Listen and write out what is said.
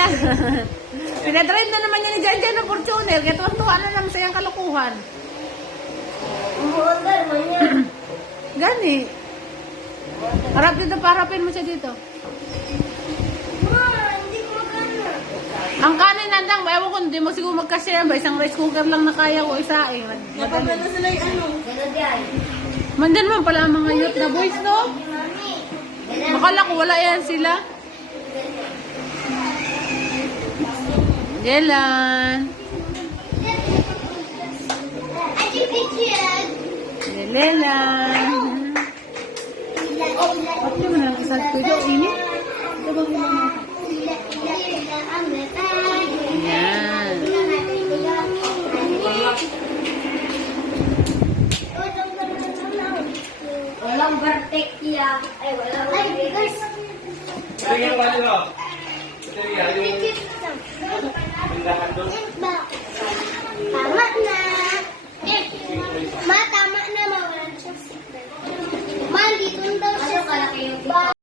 na. Pinadrive na naman niya ni Janjan ng Fortuner. Kaya tuwan-tuwa na naman sa iyang kalukuhan. Umuundar mo yan. Gani. Harap dito, parapin mo siya dito. Hindi ko magana. Ang kanin nandang, ewan ko, hindi mo siguro magkasya yan ba? Isang rice cooker lang na kaya ko isa eh. Napagana na sila yung ano. Ganun yan. Mandan naman pala ang mga youth na boys, no? Mami. Makala ko wala yan sila. Jelan. Artificial. Jelan. Apa naman ang isang tuyo? Ini? Ito ba gula mo? Yan. Walang bartekya. Ay, walang bartekya. Ito yung wala mo. Ito yung tindahan doon. Tama na. Ma, tama na. Ma, dito daw siya sa